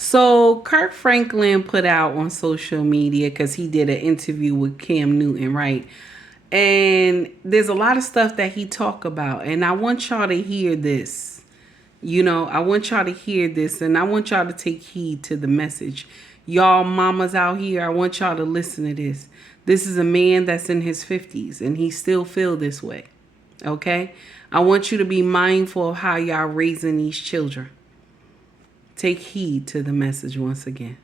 So Kirk Franklin put out on social media because he did an interview with Cam Newton, right? And there's a lot of stuff that he talked about, and I want y'all to hear this. I want y'all to hear this, and I want y'all to take heed to the message. Y'all mamas out here, I want y'all to listen to this. This is a man that's in his 50s, and he still feel this way. Okay? I want you to be mindful of how y'all raising these children. Take heed to the message once again.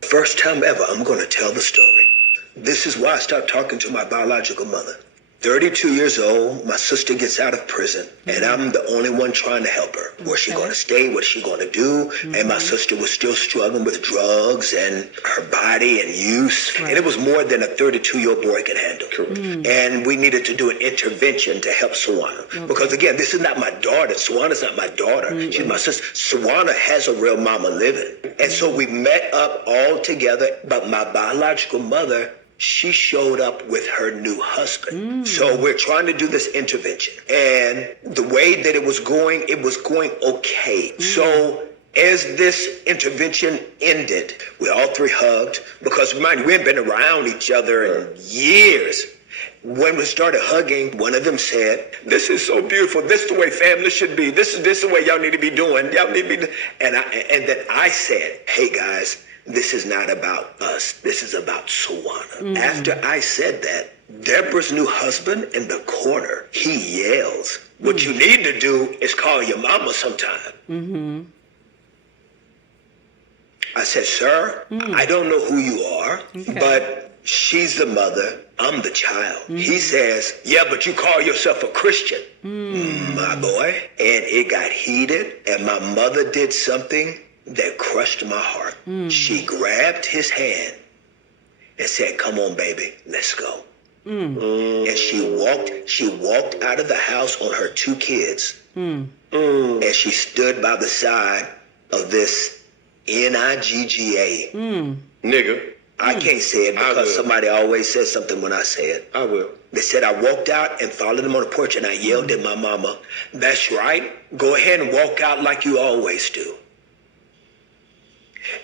First time ever, I'm going to tell the story. This is why I stopped talking to my biological mother. 32 years old, my sister gets out of prison, and I'm the only one trying to help her. Where's she going to stay? What's she going to do? And my sister was still struggling with drugs and her body and use. And it was more than a 32-year-old boy could handle. And we needed to do an intervention to help Sawana. Because again, this is not my daughter. Sawana's not my daughter. She's my sister. Sawana has a real mama living. And so we met up all together, but my biological mother, she showed up with her new husband. So we're trying to do this intervention. And the way that it was going okay. So as this intervention ended, we all three hugged. Because mind you, we hadn't been around each other in years. When we started hugging, one of them said, "This is so beautiful. This is the way family should be. This is the way y'all need to be doing. Y'all need to be." And then I said, "Hey guys, this is not about us. This is about Sawana." After I said that, Deborah's new husband in the corner, he yells, "What you need to do is call your mama sometime." I said, "Sir, I don't know who you are, but she's the mother. I'm the child." He says, "Yeah, but you call yourself a Christian." My boy. And it got heated, and my mother did something that crushed my heart. She grabbed his hand and said, "Come on, baby, let's go." And she walked out of the house on her two kids. And she stood by the side of this Nigga. Nigga. I can't say it because somebody always says something when I say it. I will. They said I walked out and followed them on the porch, and I yelled at my mama, "That's right. Go ahead and walk out like you always do."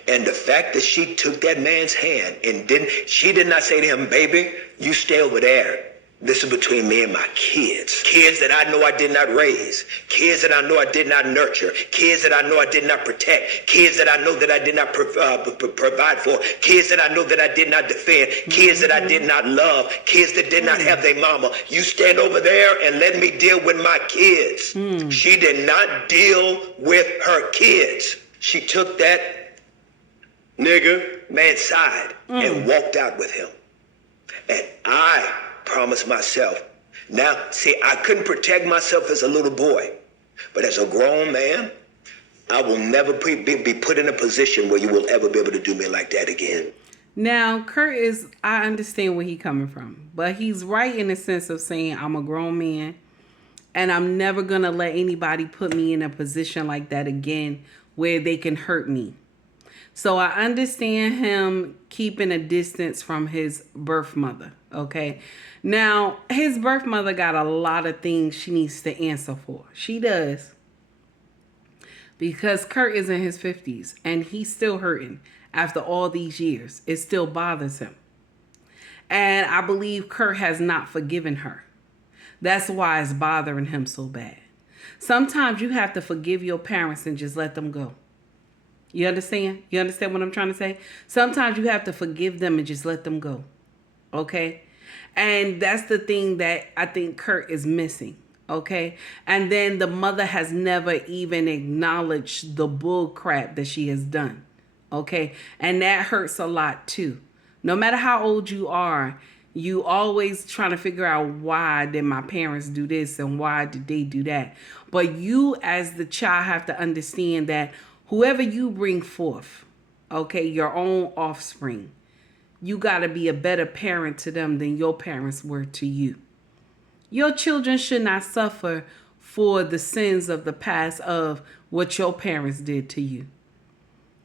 And the fact that she took that man's hand and she did not say to him, "Baby, you stay over there. This is between me and my kids. Kids that I know I did not raise. Kids that I know I did not nurture. Kids that I know I did not protect. Kids that I know that I did not provide for. Kids that I know that I did not defend. Kids that I did not love. Kids that did not have their mama. You stand over there and let me deal with my kids." She did not deal with her kids. She took that man's side and walked out with him. And I promised myself. Now, see, I couldn't protect myself as a little boy, but as a grown man, I will never be put in a position where you will ever be able to do me like that again. Now, Kurt I understand where he's coming from, but he's right in the sense of saying I'm a grown man and I'm never going to let anybody put me in a position like that again where they can hurt me. So I understand him keeping a distance from his birth mother, okay? Now, his birth mother got a lot of things she needs to answer for. She does. Because Kurt is in his 50s and he's still hurting after all these years. It still bothers him. And I believe Kurt has not forgiven her. That's why it's bothering him so bad. Sometimes you have to forgive your parents and just let them go. You understand? You understand what I'm trying to say? Sometimes you have to forgive them and just let them go. Okay? And that's the thing that I think Kurt is missing. Okay? And then the mother has never even acknowledged the bull crap that she has done. Okay? And that hurts a lot too. No matter how old you are, you always trying to figure out why did my parents do this and why did they do that. But you as the child have to understand that whoever you bring forth, okay, your own offspring, you got to be a better parent to them than your parents were to you. Your children should not suffer for the sins of the past of what your parents did to you.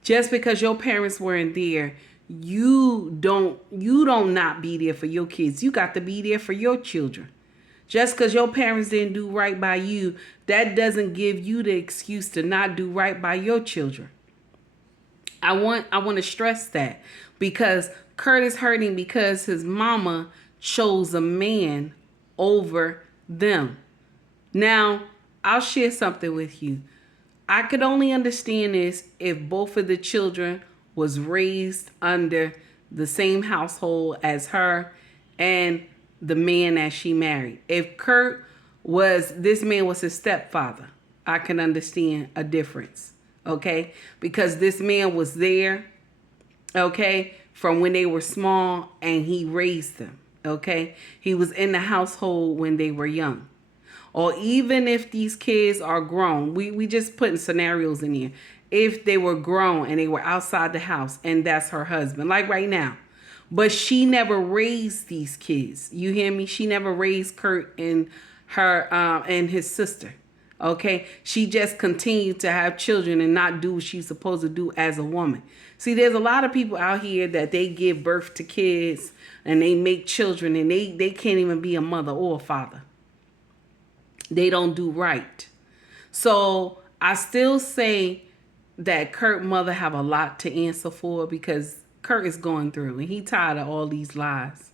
Just because your parents weren't there, you don't not be there for your kids. You got to be there for your children. Just because your parents didn't do right by you, that doesn't give you the excuse to not do right by your children. I want to stress that, because Kurt is hurting because his mama chose a man over them. Now, I'll share something with you. I could only understand this if both of the children was raised under the same household as her and the man that she married. If this man was his stepfather, I can understand a difference. Okay? Because this man was there, okay, from when they were small, and he raised them. Okay? He was in the household when they were young. Or even if these kids are grown, we just putting scenarios in here. If they were grown and they were outside the house and that's her husband, like right now. But she never raised these kids. You hear me? She never raised Kurt and her and his sister. Okay? She just continued to have children and not do what she's supposed to do as a woman. See, there's a lot of people out here that they give birth to kids and they make children and they can't even be a mother or a father. They don't do right. So I still say that Kurt's mother have a lot to answer for, because Kurt is going through and he tired of all these lies.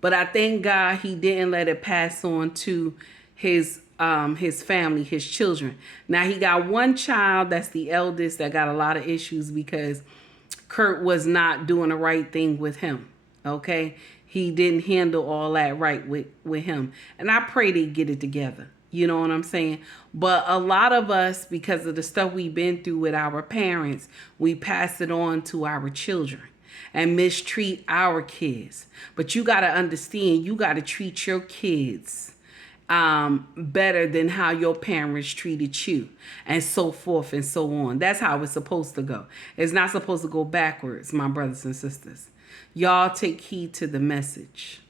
But I thank God he didn't let it pass on to his family, his children. Now he got one child that's the eldest that got a lot of issues because Kurt was not doing the right thing with him. Okay? He didn't handle all that right with him. And I pray they get it together. You know what I'm saying? But a lot of us, because of the stuff we've been through with our parents, we pass it on to our children and mistreat our kids. But you got to understand, you got to treat your kids better than how your parents treated you, and so forth and so on. That's how it's supposed to go. It's not supposed to go backwards, my brothers and sisters. Y'all take heed to the message.